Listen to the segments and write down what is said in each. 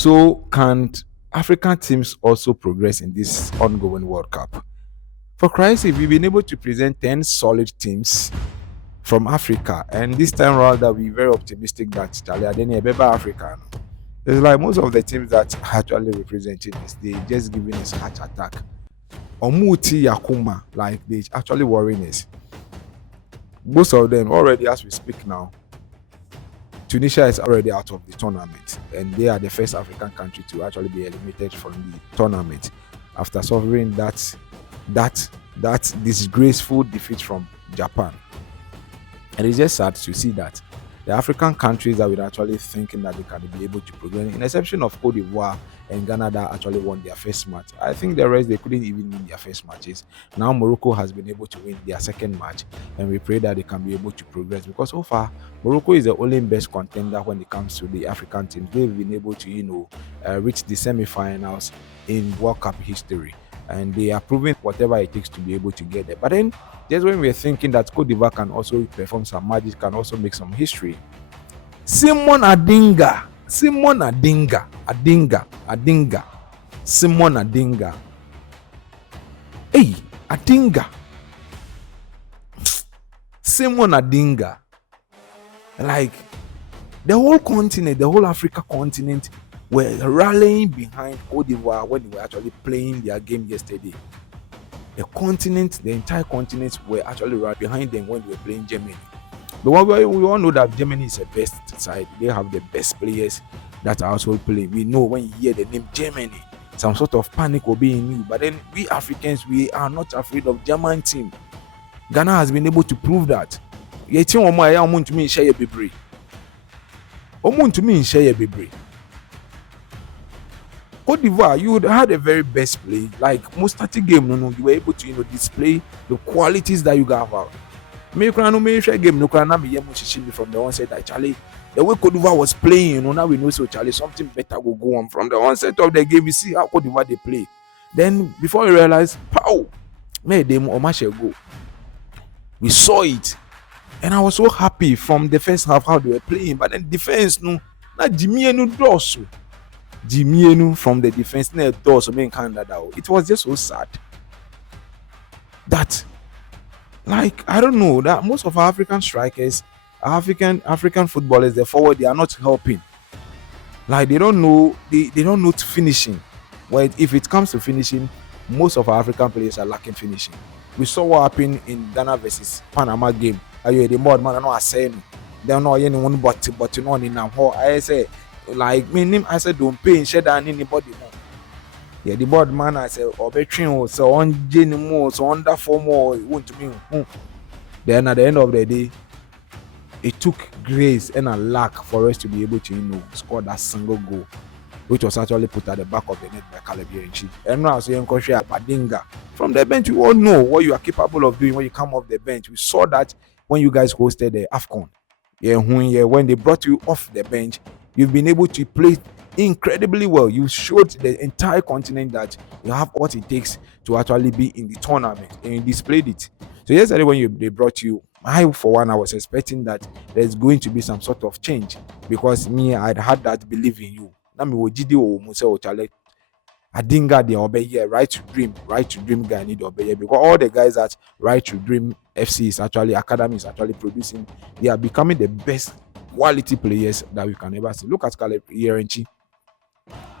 So, can African teams also progress in this ongoing World Cup? For Christ, if we've been able to present 10 solid teams from Africa, and this time around that we're very optimistic that Charlie Adeni Ebeba Africa. It's like most of the teams that actually representing this, they just giving us heart attack. Omuti Yakuma, like they actually worrying us. Most of them already, as we speak now, Tunisia is already out of the tournament, and they are the first African country to actually be eliminated from the tournament after suffering that disgraceful defeat from Japan. And it's just sad to see that the African countries that were actually thinking that they can be able to progress, in exception of Cote d'Ivoire and Ghana that actually won their first match. I think the rest they couldn't even win their first matches. Now Morocco has been able to win their second match, and we pray that they can be able to progress because so far Morocco is the only best contender when it comes to the African teams. They've been able to reach the semi-finals in World Cup history, and they are proving whatever it takes to be able to get there. But then just when we're thinking that Cote d'Ivoire can also perform some magic, can also make some history. Simon Adinga. Simon Adinga. Hey, Adinga. Simon Adinga. Like, the whole continent, the whole Africa continent were rallying behind Cote d'Ivoire when they were actually playing their game yesterday. The entire continent were actually right behind them when they were playing Germany. But we all know that Germany is the best side. They have the best players that are also playing. We know when you hear the name Germany, some sort of panic will be in you. But then we Africans, we are not afraid of German team. Ghana has been able to prove that. Cote d'Ivoire, you had a very best play. Like most starting game, you were able to display the qualities that you have out. Me game from the onset that Charlie, the way Cote d'Ivoire was playing, now we know so Charlie something better will go on from the onset of the game. We see how Cote d'Ivoire they play. Then before we realize, pow, made them or match go. We saw it, and I was so happy from the first half how they were playing. But then defense, not Jimmy Dosso. Jimmy from the defense, it was just so sad that, like, I don't know, that most of our African strikers, African footballers, the forward, they are not helping. Like they don't know finishing. Well, if it comes to finishing, most of our African players are lacking finishing. We saw what happened in Ghana versus Panama game. Are you the board man? I know I say they know anyone but you know in now. I say like me name I said don't pay and share down anybody more. Yeah, the board man I said train so on Jenny more so under 4 more it won't be. Then at the end of the day, it took grace and a luck for us to be able to score that single goal, which was actually put at the back of the net by Caleb. And now so Adinga from the bench, you all know what you are capable of doing when you come off the bench. We saw that when you guys hosted the AFCON. When they brought you off the bench, you've been able to play incredibly well. You showed the entire continent that you have what it takes to actually be in the tournament, and you displayed it. So yesterday when they brought you, I for one, I was expecting that there's going to be some sort of change because I'd had that belief in you. Adinga the obey right to dream guy need obey because all the guys that right to dream FC is actually academy is actually producing, they are becoming the best quality players that we can ever see. Look at Caleb Yerenchi.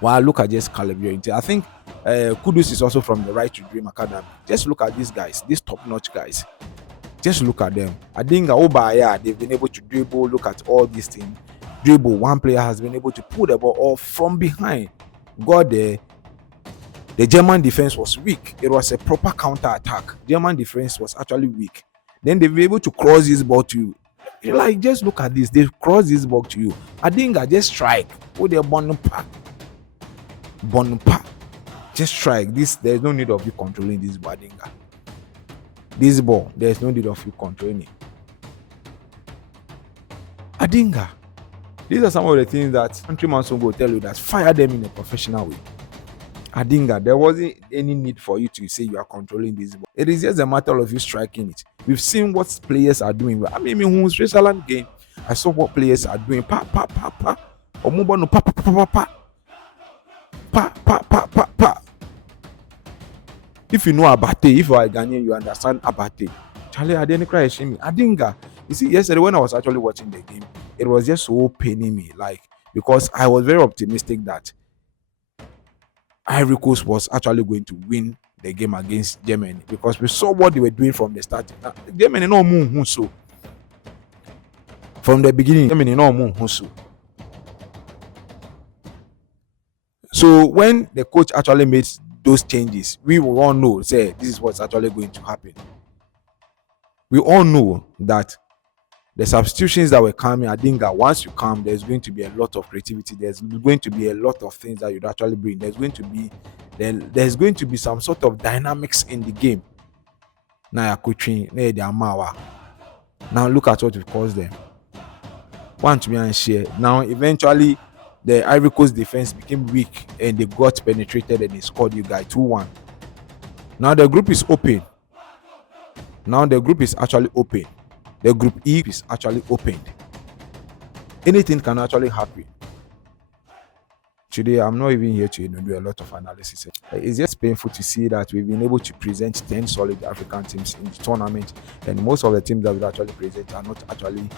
Well, look at just Caleb Yerenchi. I think Kudus is also from the Right to Dream Academy. Just look at these guys, these top-notch guys. Just look at them. Adinga, Obaya, they've been able to dribble. Look at all these things. Dribble. One player has been able to pull the ball off from behind. Got there. The German defense was weak. It was a proper counter-attack. German defense was actually weak. Then they were able to cross this ball to you. Like, just look at this. They cross this ball to you. Adinga, just strike. Put their Bonumpa. Just strike. There's no need of you controlling this ball, Adinga. This ball, there's no need of you controlling it. Adinga. These are some of the things that countryman will tell you that fire them in a professional way. Adinga, there wasn't any need for you to say you are controlling this ball. It is just a matter of you striking it. We've seen what players are doing. I mean, who's Switzerland game? I saw what players are doing. Pa. Pa, pa, pa, pa, pa. If you know Abate, if you are a Ghanaian, you understand Abate. Charlie Adingra is me. Adinga. You see, yesterday when I was actually watching the game, it was just so paining me, like, because I was very optimistic that Ivory Coast was actually going to win the game against Germany because we saw what they were doing from the start. Germany no move so from the beginning. Germany no move so. So when the coach actually made those changes, we will all know, say, this is what's actually going to happen. We all know that the substitutions that were coming, I think that once you come, there's going to be a lot of creativity. There's going to be a lot of things that you'd actually bring. There's going to be some sort of dynamics in the game. Now look at what we've caused them. One to be and share. Now eventually the Ivory Coast defense became weak and they got penetrated and they scored you guys 2-1. Now the group is open. Now the group is actually open. The group E is actually opened. Anything can actually happen. Today, I'm not even here to do a lot of analysis. It's just painful to see that we've been able to present 10 solid African teams in the tournament, and most of the teams that we actually present are not actually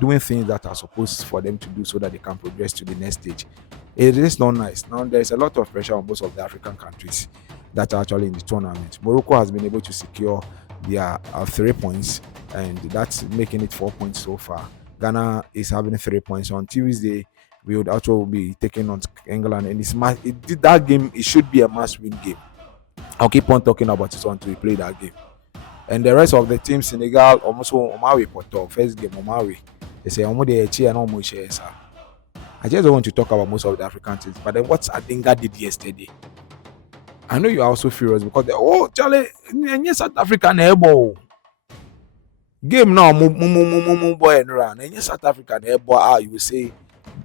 doing things that are supposed for them to do so that they can progress to the next stage. It is not nice. Now, there's a lot of pressure on most of the African countries that are actually in the tournament. Morocco has been able to secure their 3 points, and that's making it 4 points so far. Ghana is having 3 points. On Tuesday, we would actually be taking on England, and that game, it should be a must-win game. I'll keep on talking about it until we play that game. And the rest of the team, Senegal, almost on my way, first game on my way. They say, and almost share. I just don't want to talk about most of the African teams, but then what Adinga did yesterday, I know you are also furious because Charlie, South African airball game now, boy and run, and South African airball. You will say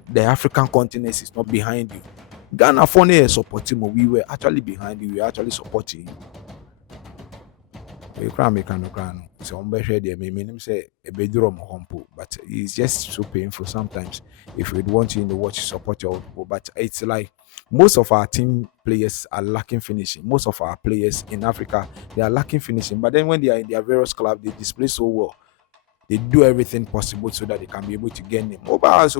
the African continent is not behind you. Ghana phone is supporting you. We were actually behind you. We were actually supporting you. You can't make no crown. So I'm better there. Maybe say a bedroom humble, but it's just so painful sometimes. If we'd want you in the watch, support your people, but it's like most of our team players are lacking finishing. Most of our players in Africa, they are lacking finishing. But then when they are in their various clubs, they display so well. They do everything possible so that they can be able to get them. But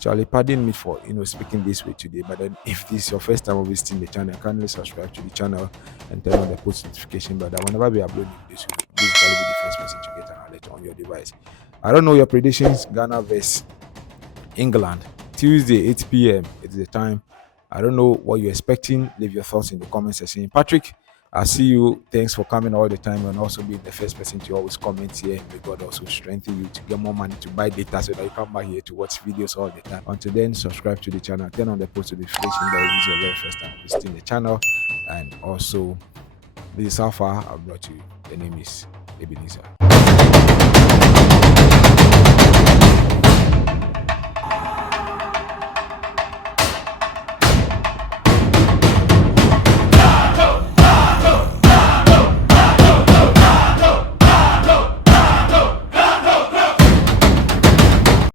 Charlie, pardon me for speaking this way today. But then, if this is your first time visiting the channel, kindly subscribe to the channel and turn on the post notification bell. That whenever we upload this, will basically be the first person to get an alert on your device. I don't know your predictions. Ghana vs England, Tuesday 8 p.m. It's the time. I don't know what you're expecting. Leave your thoughts in the comment section. Patrick, I see you. Thanks for coming all the time and also being the first person to always comment here. May God also strengthen you to get more money to buy data so that you come back here to watch videos all the time. Until then, subscribe to the channel, turn on the post notification bell if this is your very first time visiting the channel. And also, this is how far I've brought you. The name is Ebenezer.